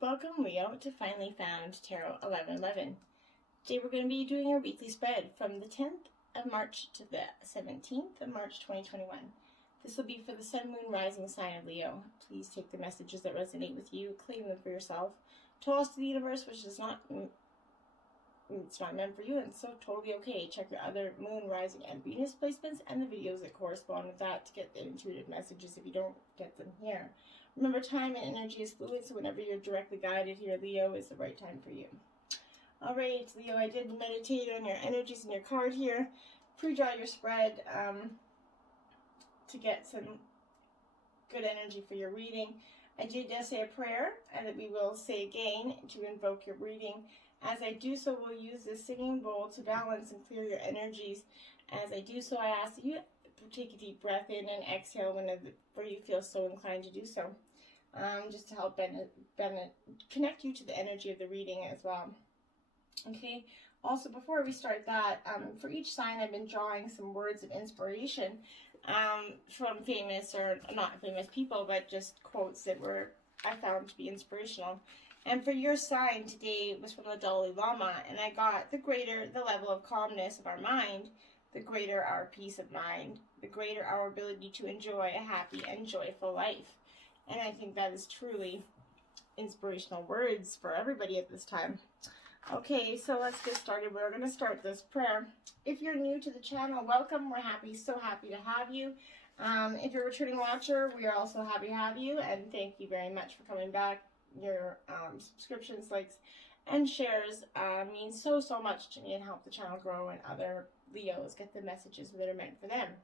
Welcome, Leo, to Finally Found Tarot 1111. Today we're going to be doing our weekly spread from the 10th of March to the 17th of March 2021. This will be for the Sun, Moon, Rising sign of Leo. Please take the messages that resonate with you, claim them for yourself. Toss to the universe, which is not meant for you, and so totally okay. Check your other Moon, Rising, and Venus placements and the videos that correspond with that to get the intuitive messages if you don't get them here. Remember, time and energy is fluid, so whenever you're directly guided here, Leo, is the right time for you. All right, Leo, I did meditate on your energies in your card here. Pre-draw your spread to get some good energy for your reading. I did just say a prayer, and that we will say again to invoke your reading. As I do so, we'll use this singing bowl to balance and clear your energies. As I do so, I ask that you take a deep breath in and exhale whenever you feel so inclined to do so. Just to help connect you to the energy of the reading as well. Okay, also before we start that, for each sign I've been drawing some words of inspiration from famous or not famous people, but just quotes that I found to be inspirational. And for your sign today was from the Dalai Lama, and I got the greater the level of calmness of our mind, the greater our peace of mind, the greater our ability to enjoy a happy and joyful life. And I think that is truly inspirational words for everybody at this time. Okay, so let's get started. We're going to start this prayer. If you're new to the channel, welcome. We're so happy to have you. If you're a returning watcher, we are also happy to have you. And thank you very much for coming back. Your subscriptions, likes, and shares mean so much to me and help the channel grow and other Leos get the messages that are meant for them.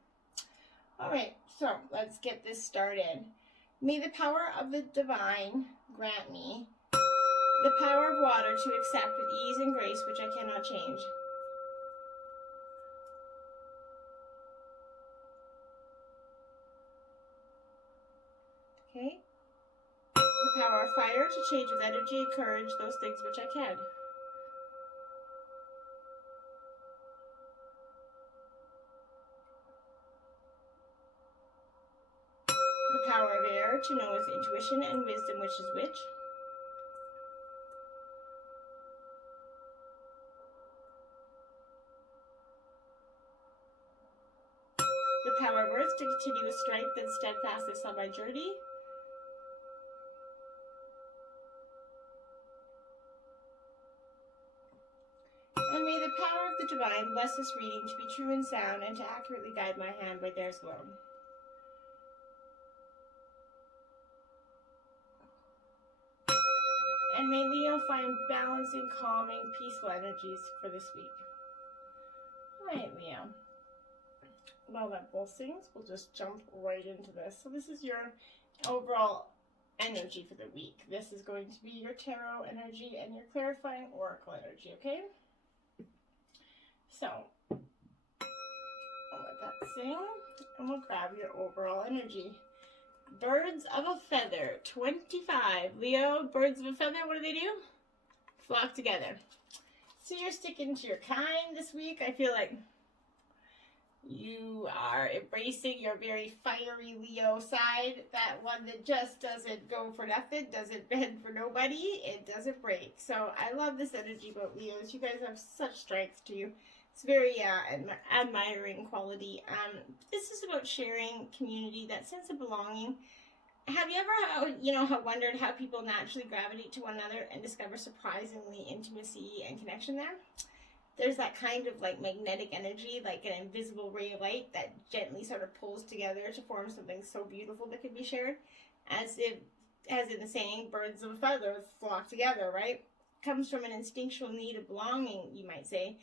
All right, so let's get this started. May the power of the divine grant me the power of water to accept with ease and grace which I cannot change. Okay. The power of fire to change with energy and courage those things which I can. The power of air to know with intuition and wisdom which is which. The power of earth to continue with strength and steadfastness on my journey. And may the power of the divine bless this reading to be true and sound and to accurately guide my hand by theirs alone. And may Leo find balancing, calming, peaceful energies for this week. All right, Leo. While that bowl sings, we'll just jump right into this. So this is your overall energy for the week. This is going to be your tarot energy and your clarifying oracle energy, okay? So, I'll let that sing, and we'll grab your overall energy. Birds of a feather, 25. Leo, birds of a feather, what do? Flock together. So you're sticking to your kind this week. I feel like you are embracing your very fiery Leo side, that one that just doesn't go for nothing, doesn't bend for nobody, it doesn't break. So I love this energy about Leos. You guys have such strength to you. It's very admiring quality. This is about sharing community, that sense of belonging. Have you ever, wondered how people naturally gravitate to one another and discover surprisingly intimacy and connection there? There's that kind of like magnetic energy, like an invisible ray of light that gently sort of pulls together to form something so beautiful that can be shared. As in the saying, birds of a feather flock together, right? Comes from an instinctual need of belonging, you might say.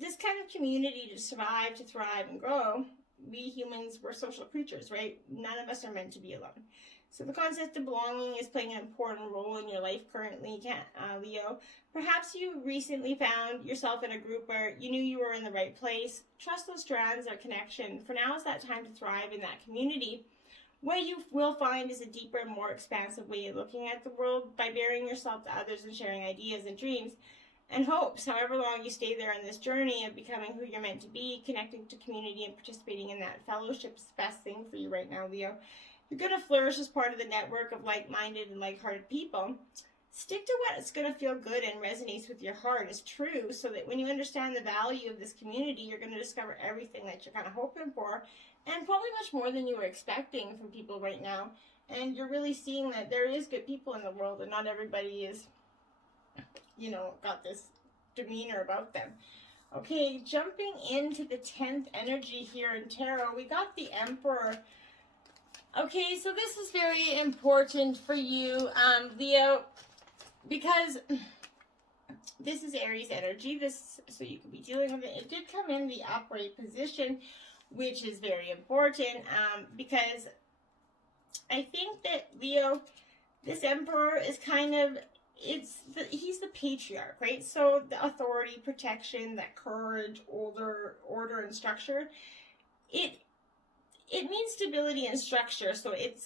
This kind of community to survive, to thrive, and grow, we humans, we're social creatures, right? None of us are meant to be alone. So the concept of belonging is playing an important role in your life currently, Leo. Perhaps you recently found yourself in a group where you knew you were in the right place. Trust those strands of connection. For now is that time to thrive in that community. What you will find is a deeper and more expansive way of looking at the world by bearing yourself to others and sharing ideas and dreams and hopes, however long you stay there on this journey of becoming who you're meant to be, connecting to community and participating in that fellowship is the best thing for you right now, Leo. You're going to flourish as part of the network of like-minded and like-hearted people. stick to what's going to feel good and resonates with your heart is true, so that when you understand the value of this community, you're going to discover everything that you're kind of hoping for, and probably much more than you were expecting from people right now. And you're really seeing that there is good people in the world, and not everybody is, you know, got this demeanor about them. Okay, jumping into the 10th energy here in tarot, we got the Emperor. Okay, so this is very important for you, Leo, because this is Aries energy. So you could be dealing with it. It did come in the upright position, which is very important, because I think that, Leo, this Emperor is kind of, he's the patriarch, right? So the authority, protection, that courage, order and structure. It means stability and structure, so it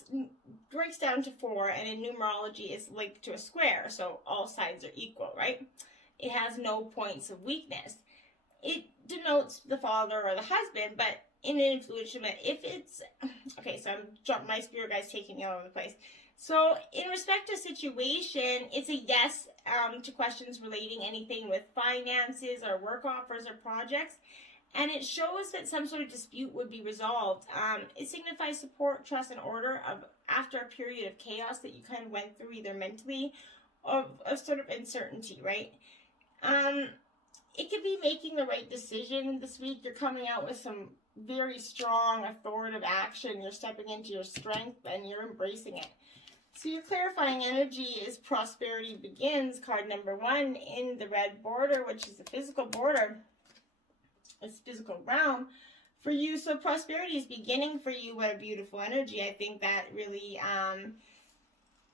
breaks down to 4, and in numerology it's linked to a square, so all sides are equal, right? It has no points of weakness. It denotes the father or the husband, but in an influential, if it's, okay, so my spirit guide's taking me all over the place. So in respect to situation, it's a yes to questions relating anything with finances or work offers or projects. And it shows that some sort of dispute would be resolved. It signifies support, trust, and order after a period of chaos that you kind of went through, either mentally or of sort of uncertainty, right? It could be making the right decision this week. You're coming out with some very strong, authoritative action. You're stepping into your strength and you're embracing it. So your clarifying energy is Prosperity Begins, card number 1 in the red border, which is the physical border. It's physical realm for you. So prosperity is beginning for you. What a beautiful energy. I think that really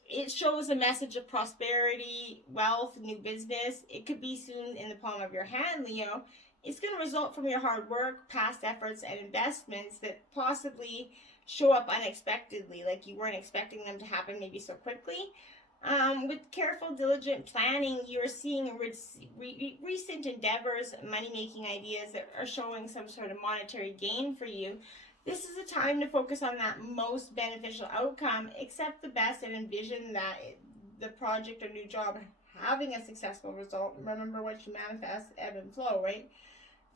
it shows a message of prosperity, wealth, new business. It could be soon in the palm of your hand, Leo. It's going to result from your hard work, past efforts, and investments that possibly show up unexpectedly, like you weren't expecting them to happen maybe so quickly. With careful, diligent planning, you're seeing recent endeavors, money-making ideas that are showing some sort of monetary gain for you. This is a time to focus on that most beneficial outcome, accept the best, and envision that the project or new job having a successful result. Remember what you manifest, ebb and flow, right?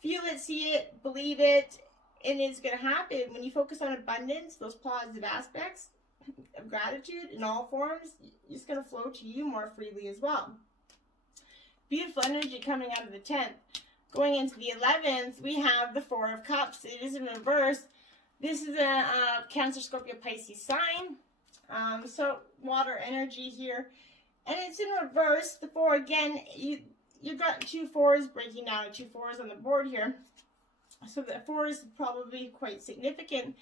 Feel it, see it, believe it, and it's going to happen. When you focus on abundance, those positive aspects of gratitude in all forms, it's going to flow to you more freely as well. Beautiful energy coming out of the 10th. Going into the 11th, we have the 4 of Cups. It is in reverse. This is a Cancer, Scorpio, Pisces sign. So water energy here. And it's in reverse. The 4, again, you got 2 4s breaking down, 2 4s on the board here. So the 4 is probably quite significant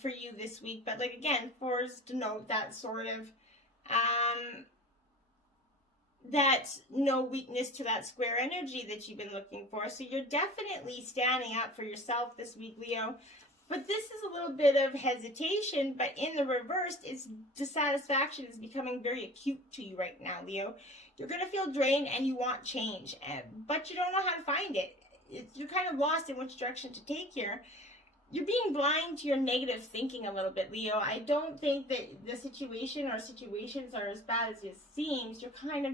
for you this week, but like again, 4s denote that sort of that no weakness to that square energy that you've been looking for. So you're definitely standing up for yourself this week, Leo. But this is a little bit of hesitation, but in the reverse, it's dissatisfaction is becoming very acute to you right now, Leo. You're going to feel drained and you want change, but you don't know how to find it. You're kind of lost in which direction to take here. You're being blind to your negative thinking a little bit, Leo. I don't think that the situation or situations are as bad as it seems. You're kind of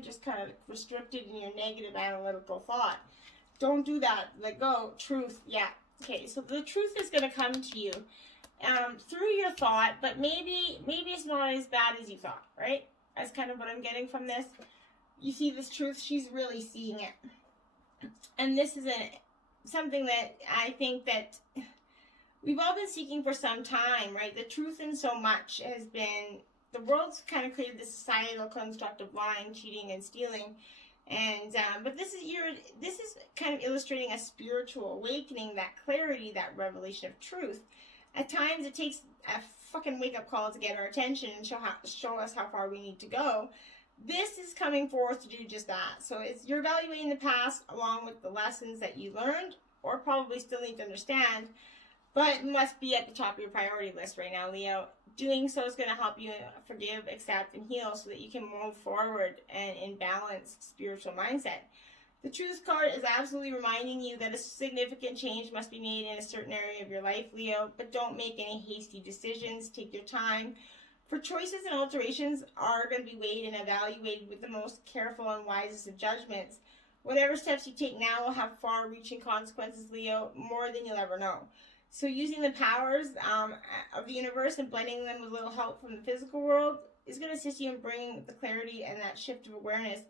restricted in your negative analytical thought. Don't do that. Let go. Truth. Yeah. Okay, so the truth is going to come to you through your thought, but maybe it's not as bad as you thought, right? That's kind of what I'm getting from this. You see this truth, she's really seeing it. And this is something that I think that we've all been seeking for some time, right? The truth in so much has been, the world's kind of created this societal construct of lying, cheating, and stealing. And but this is kind of illustrating a spiritual awakening, that clarity, that revelation of truth. At times it takes a fucking wake-up call to get our attention and show us how far we need to go. This is coming forth to do just that. So you're evaluating the past along with the lessons that you learned or probably still need to understand, but must be at the top of your priority list right now, Leo. Doing so is going to help you forgive, accept, and heal so that you can move forward and in balanced spiritual mindset. The Truth card is absolutely reminding you that a significant change must be made in a certain area of your life, Leo, but don't make any hasty decisions. Take your time. For choices and alterations are going to be weighed and evaluated with the most careful and wisest of judgments. Whatever steps you take now will have far-reaching consequences, Leo, more than you'll ever know. So using the powers of the universe and blending them with a little help from the physical world is going to assist you in bringing the clarity and that shift of awareness.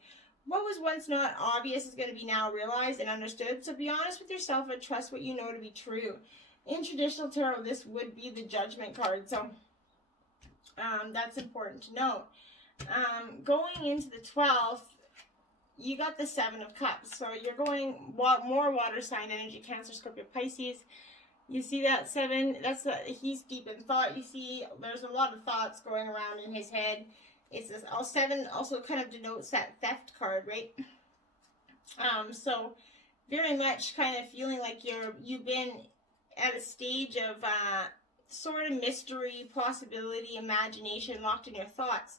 What was once not obvious is going to be now realized and understood. So be honest with yourself and trust what you know to be true. In traditional tarot, this would be the Judgment card. So that's important to note. Going into the 12th, you got the 7 of Cups. So you're going more water sign energy, Cancer, Scorpio, Pisces. You see that 7, he's deep in thought. You see there's a lot of thoughts going around in his head. It's this 7 also kind of denotes that theft card, right? So very much kind of feeling like you've been at a stage of sort of mystery, possibility, imagination locked in your thoughts.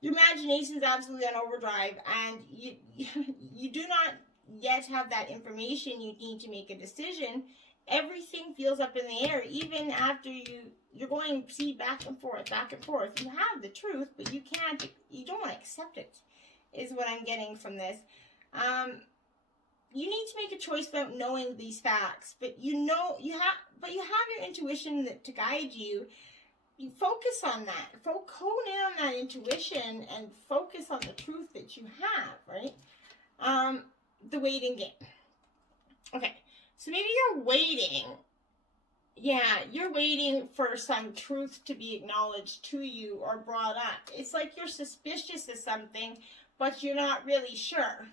Your imagination is absolutely on overdrive, and you do not yet have that information you need to make a decision. Everything feels up in the air, even after you're going to see back and forth. You have the truth, but you don't want to accept it, is what I'm getting from this. You need to make a choice without knowing these facts, but you have your intuition to guide you. You focus on that. Hone in on that intuition and focus on the truth that you have, right? The waiting game. Okay. So maybe you're waiting. Yeah, you're waiting for some truth to be acknowledged to you or brought up. It's like you're suspicious of something, but you're not really sure.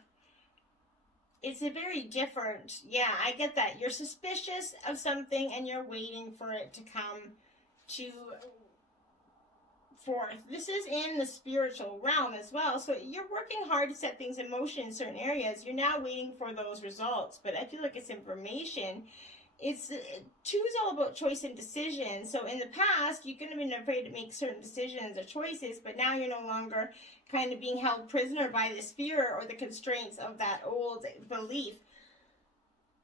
It's a very different, yeah, I get that. You're suspicious of something and you're waiting for it to come to forth. This is in the spiritual realm as well. So you're working hard to set things in motion in certain areas. You're now waiting for those results. But I feel like it's information. It's 2 is all about choice and decision. So in the past, you couldn't have been afraid to make certain decisions or choices, but now you're no longer kind of being held prisoner by this fear or the constraints of that old belief.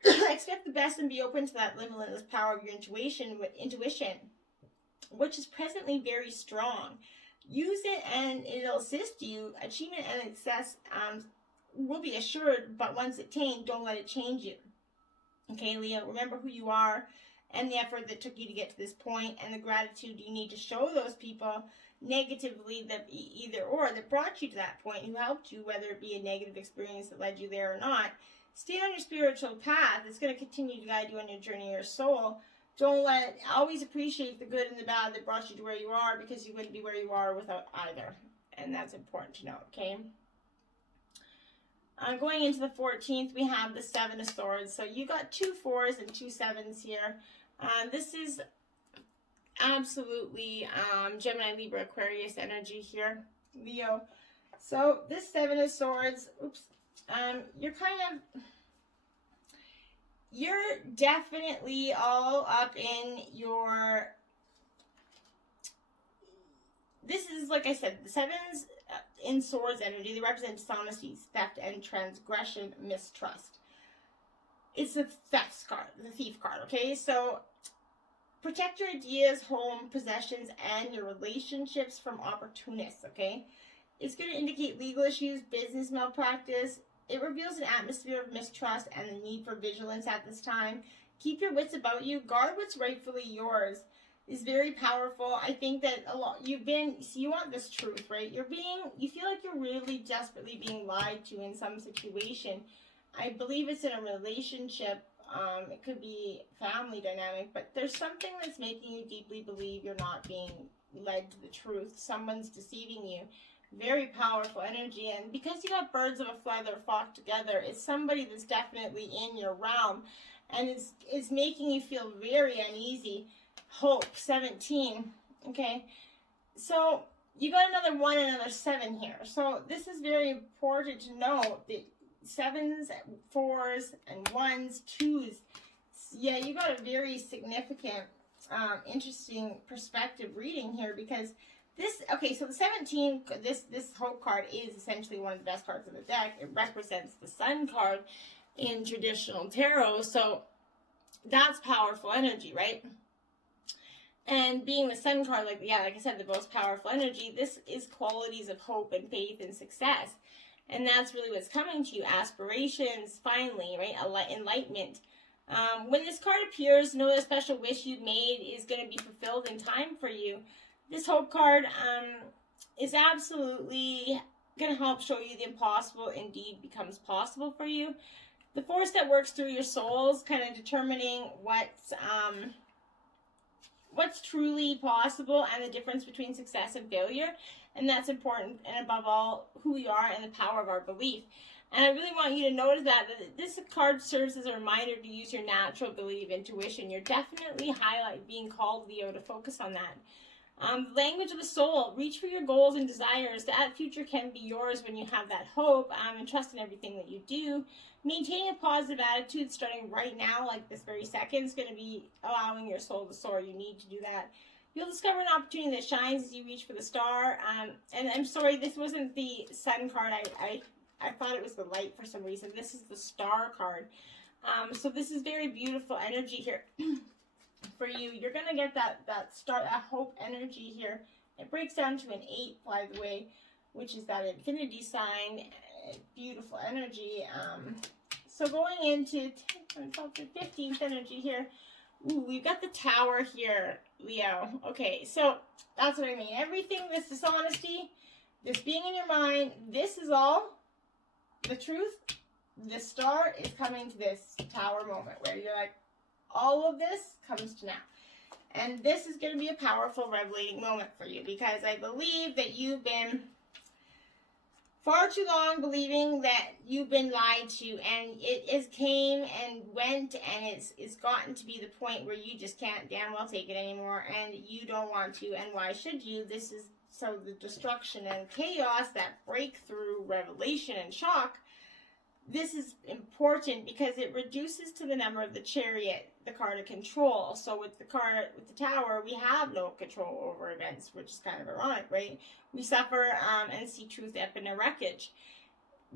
Expect the best and be open to that limitless power of your intuition, which is presently very strong. Use it and it'll assist you. Achievement and success will be assured, but once attained, don't let it change you. Okay, Leo, remember who you are and the effort that took you to get to this point and the gratitude you need to show those people negatively that that brought you to that point, who helped you, whether it be a negative experience that led you there or not. Stay on your spiritual path. It's going to continue to guide you on your journey of your soul. Always appreciate the good and the bad that brought you to where you are, because you wouldn't be where you are without either. And that's important to note, okay? Going into the 14th, we have the 7 of Swords. So you got 2 4s and 2 7s here. This is absolutely Gemini, Libra, Aquarius energy here, Leo. So this 7 of Swords, you're definitely all up in your, this is, like I said, the 7s in Swords energy, they represent dishonesty, theft, and transgression, mistrust. It's the theft card, the thief card, okay? So protect your ideas, home, possessions, and your relationships from opportunists, okay? It's going to indicate legal issues, business malpractice. It reveals an atmosphere of mistrust and the need for vigilance at this time. Keep your wits about you. Guard what's rightfully yours. Is very powerful. I think that you want this truth, right? You feel like you're really desperately being lied to in some situation. I believe it's in a relationship. It could be family dynamic, but there's something that's making you deeply believe you're not being led to the truth. Someone's deceiving you. Very powerful energy, and because you got birds of a feather flock together, it's somebody that's definitely in your realm, and is making you feel very uneasy. Hope, 17. Okay, so you got another 1 and another 7 here. So this is very important to note that 7s, 4s, and 1s, 2s. Yeah, you got a very significant, interesting perspective reading here, because so the 17, this Hope card is essentially one of the best cards of the deck. It represents the Sun card in traditional tarot, so that's powerful energy, right? And being the Sun card, like I said, the most powerful energy, this is qualities of hope and faith and success. And that's really what's coming to you. Aspirations, finally, right? Enlightenment. When this card appears, know that a special wish you've made is going to be fulfilled in time for you. This hope card is absolutely going to help show you the impossible indeed becomes possible for you. The force that works through your souls, kind of determining what's truly possible and the difference between success and failure. And that's important, and above all, who we are and the power of our belief. And I really want you to notice that this card serves as a reminder to use your natural ability of intuition. You're definitely being called, Leo, to focus on that. Language of the soul. Reach for your goals and desires. That future can be yours when you have that hope and trust in everything that you do. Maintaining a positive attitude starting right now, like this very second, is going to be allowing your soul to soar. You need to do that. You'll discover an opportunity that shines as you reach for the star. And I'm sorry, this wasn't the Sun card. I thought it was the light for some reason. This is the Star card. So this is very beautiful energy here for you. You're going to get that star, that hope energy here. It breaks down to an 8, by the way, which is that infinity sign. Beautiful energy. So going into 15th energy here. Ooh, we've got the Tower here, Leo. Okay, so that's what I mean. Everything, this dishonesty, this being in your mind, this is all the truth. The star is coming to this Tower moment where you're like, all of this comes to now. And this is going to be a powerful, revelating moment for you, because I believe that you've been far too long believing that you've been lied to, and it is came and went, and it's gotten to be the point where you just can't damn well take it anymore, and you don't want to, and why should you? This is so the destruction and chaos, that breakthrough, revelation, and shock. This is important because it reduces to the number of the Chariot, the card of control. So with the Tower, we have no control over events, which is kind of ironic, right? We suffer and see truth up in a wreckage.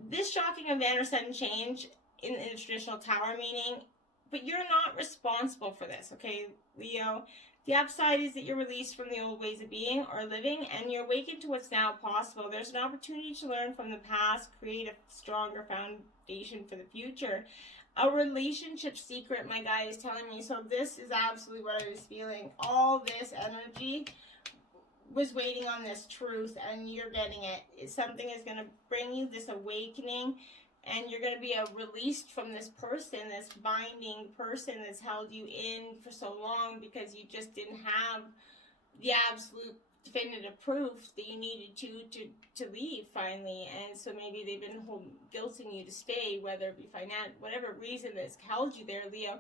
This shocking event or sudden change in the traditional Tower meaning, but you're not responsible for this, okay, Leo? The upside is that you're released from the old ways of being or living, and you're awakened to what's now possible. There's an opportunity to learn from the past, create a stronger foundation for the future. A relationship secret, my guide is telling me. So this is absolutely what I was feeling. All this energy was waiting on this truth, and you're getting it. Something is going to bring you this awakening, and you're going to be released from this person, this binding person that's held you in for so long because you just didn't have the absolute definitive proof that you needed to leave finally. And so maybe they've been guilting you to stay, whether it be financial, whatever reason that's held you there, Leo,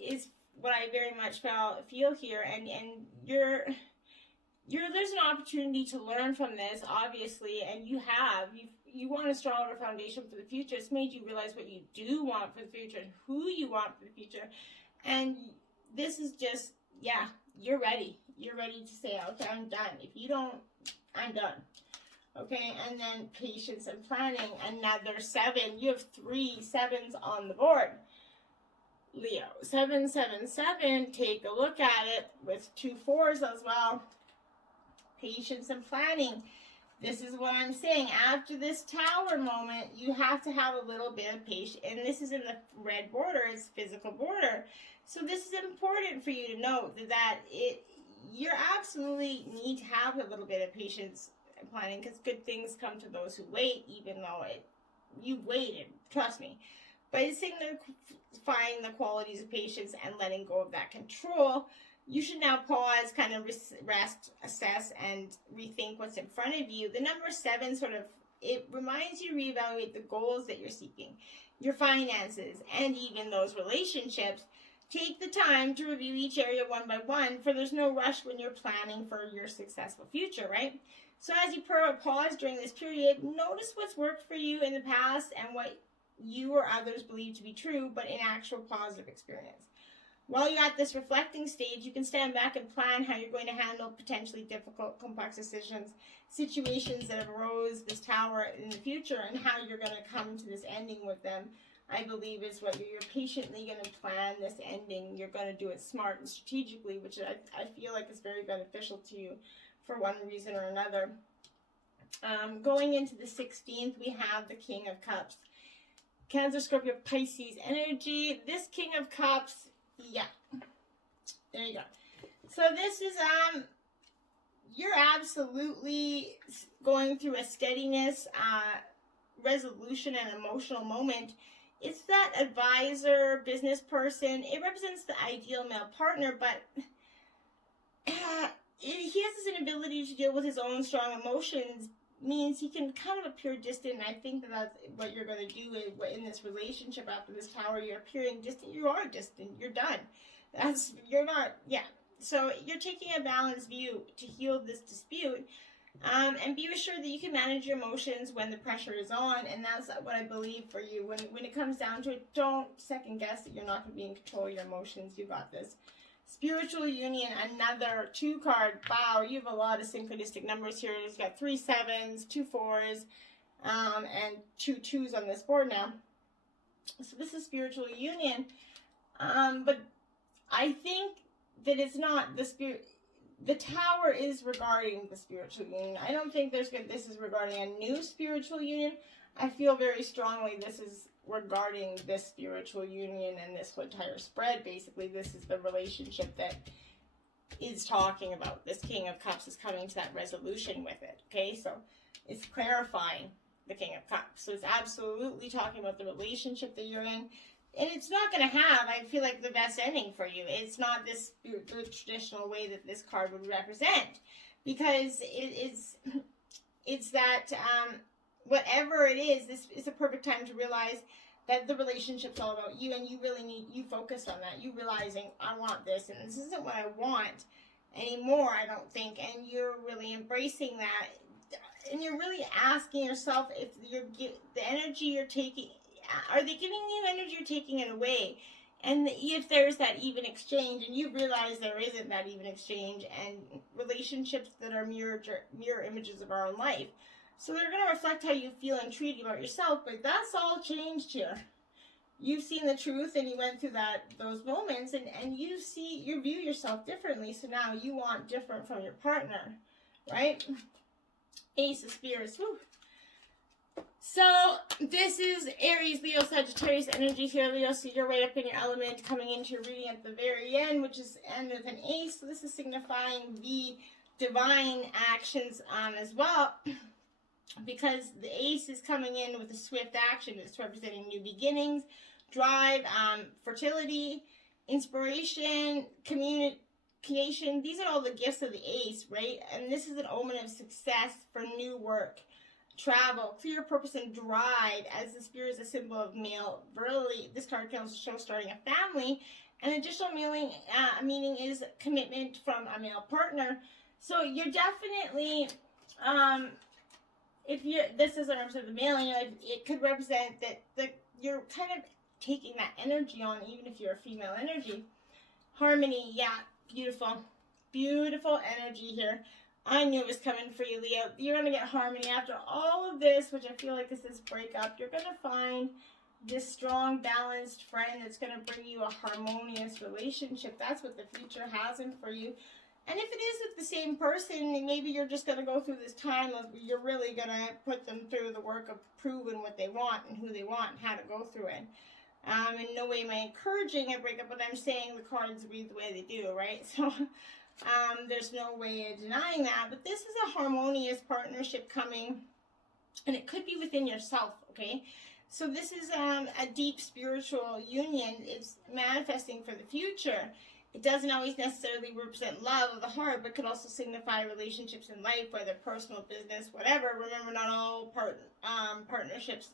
is what I very much feel here. And there's an opportunity to learn from this, obviously, and you want a stronger foundation for the future. It's made you realize what you do want for the future and who you want for the future. And this is just, you're ready. You're ready to say, okay, I'm done. If you don't, I'm done. Okay, and then patience and planning, another 7. You have 3 7s on the board. Leo, 777, take a look at it with 2 4s as well. Patience and planning. This is what I'm saying. After this Tower moment, you have to have a little bit of patience. And this is in the red border. It's physical border. So this is important for you to note that you absolutely need to have a little bit of patience and planning, because good things come to those who wait, even though you waited. Trust me. But it's saying to find the qualities of patience and letting go of that control. You should now pause, kind of rest, assess, and rethink what's in front of you. The number 7 it reminds you to reevaluate the goals that you're seeking, your finances, and even those relationships. Take the time to review each area one by one, for there's no rush when you're planning for your successful future, right? So as you pause during this period, notice what's worked for you in the past and what you or others believe to be true, but in actual positive experience. While you're at this reflecting stage, you can stand back and plan how you're going to handle potentially difficult, complex decisions, situations that have arose this Tower in the future, and how you're going to come to this ending with them. I believe is what you're patiently going to plan this ending. You're going to do it smart and strategically, which I feel like is very beneficial to you for one reason or another. Going into the 16th, we have the King of Cups. Cancer, Scorpio, Pisces energy. This King of Cups, yeah. There you go. So this is, you're absolutely going through a steadiness, resolution, and emotional moment. It's that advisor, business person. It represents the ideal male partner, but he has this inability to deal with his own strong emotions, means he can kind of appear distant. And I think that that's what you're going to do in this relationship after this Tower. You're appearing distant. You are distant. You're done. You're not, yeah. So you're taking a balanced view to heal this dispute. And be assured that you can manage your emotions when the pressure is on, and that's what I believe for you. When it comes down to it, don't second guess that you're not going to be in control of your emotions. You got this. Spiritual union, another 2 card. Wow, you have a lot of synchronistic numbers here. You've got 3 7s, 2 4s, and 2 2s on this board now. So this is spiritual union. But I think that it's not the spirit. The Tower is regarding the spiritual union. I don't think this is regarding a new spiritual union. I feel very strongly this is regarding this spiritual union and this entire spread. Basically, this is the relationship that is talking about. This King of Cups is coming to that resolution with it. Okay, so it's clarifying the King of Cups. So it's absolutely talking about the relationship that you're in. And it's not going to have, I feel like, the best ending for you. It's not the traditional way that this card would represent. Because it's that whatever it is, this is a perfect time to realize that the relationship's all about you. And you really you focus on that. You realizing, I want this. And this isn't what I want anymore, I don't think. And you're really embracing that. And you're really asking yourself if the energy you're taking, are they giving you energy or taking it away? And if there's that even exchange, and you realize there isn't that even exchange, and relationships that are mirror images of our own life. So they're going to reflect how you feel and treat about yourself, but that's all changed here. You've seen the truth, and you went through those moments, and you view yourself differently, so now you want different from your partner, right? Ace of Spears, whew. So this is Aries, Leo, Sagittarius energy here. Leo, so you're right up in your element, coming into your reading at the very end, which is end with an ace. So this is signifying the divine actions as well, because the ace is coming in with a swift action. It's representing new beginnings, drive, fertility, inspiration, communication. These are all the gifts of the ace, right? And this is an omen of success for new work, travel, clear purpose, and drive, as the spear is a symbol of male virility. This card can also show starting a family. An additional meaning is commitment from a male partner. So you're definitely, this doesn't represent the male in your life, it could represent that you're kind of taking that energy on, even if you're a female energy. Harmony, yeah, beautiful. Beautiful energy here. I knew it was coming for you, Leo. You're going to get harmony after all of this, which I feel like is this breakup. You're going to find this strong, balanced friend that's going to bring you a harmonious relationship. That's what the future has in for you. And if it is with the same person, maybe you're just going to go through this time of you're really going to put them through the work of proving what they want and who they want and how to go through it. In no way am I encouraging a breakup, but I'm saying the cards read the way they do, right? So there's no way of denying that. But this is a harmonious partnership coming, and it could be within yourself, okay? So this is a deep spiritual union. It's manifesting for the future. It doesn't always necessarily represent love of the heart, but could also signify relationships in life, whether personal, business, whatever. Remember, not all partnerships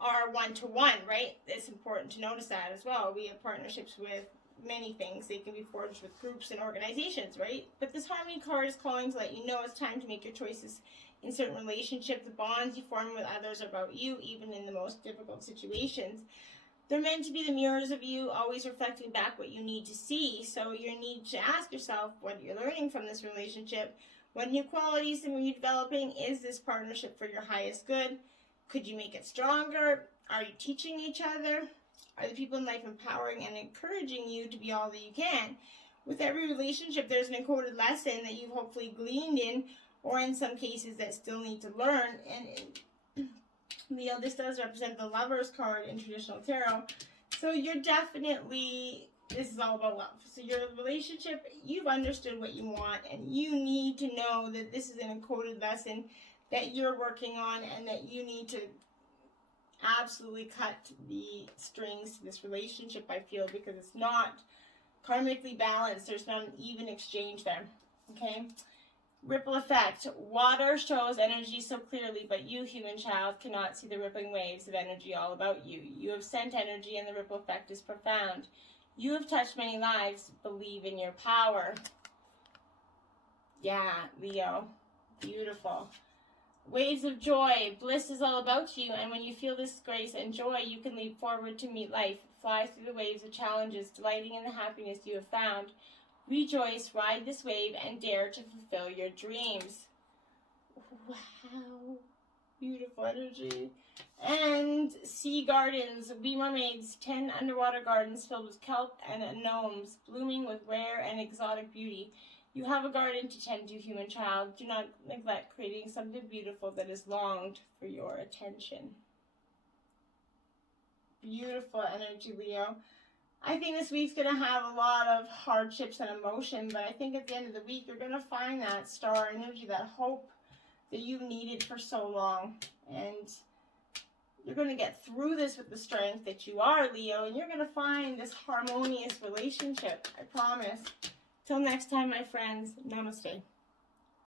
are one-to-one, right? It's important to notice that as well. We have partnerships with many things. They can be forged with groups and organizations, right? But this harmony card is calling to let you know it's time to make your choices in certain relationships. The bonds you form with others are about you, even in the most difficult situations. They're meant to be the mirrors of you, always reflecting back what you need to see. So you need to ask yourself what you're learning from this relationship. What new qualities are you developing? Is this partnership for your highest good? Could you make it stronger? Are you teaching each other? Are the people in life empowering and encouraging you to be all that you can? With every relationship, there's an encoded lesson that you've hopefully gleaned in, or in some cases that still need to learn. And Leo, this does represent the Lover's card in traditional tarot. So you're definitely, this is all about love. So your relationship, you've understood what you want, and you need to know that this is an encoded lesson that you're working on, and that you need to absolutely cut the strings to this relationship, I feel, because it's not karmically balanced. There's not an even exchange there. Okay? Ripple effect. Water shows energy so clearly, but you, human child, cannot see the rippling waves of energy all about you. You have sent energy, and the ripple effect is profound. You have touched many lives. Believe in your power. Yeah, Leo. Beautiful. Waves of joy. Bliss is all about you, and when you feel this grace and joy, you can leap forward to meet life. Fly through the waves of challenges, delighting in the happiness you have found. Rejoice, ride this wave, and dare to fulfill your dreams. Wow. Beautiful energy. And sea gardens. Be mermaids. 10 underwater gardens filled with kelp and gnomes, blooming with rare and exotic beauty. You have a garden to tend to, human child. Do not neglect creating something beautiful that is longed for your attention. Beautiful energy, Leo. I think this week's going to have a lot of hardships and emotion, but I think at the end of the week, you're going to find that star energy, that hope that you've needed for so long. And you're going to get through this with the strength that you are, Leo, and you're going to find this harmonious relationship, I promise. Till next time, my friends, namaste.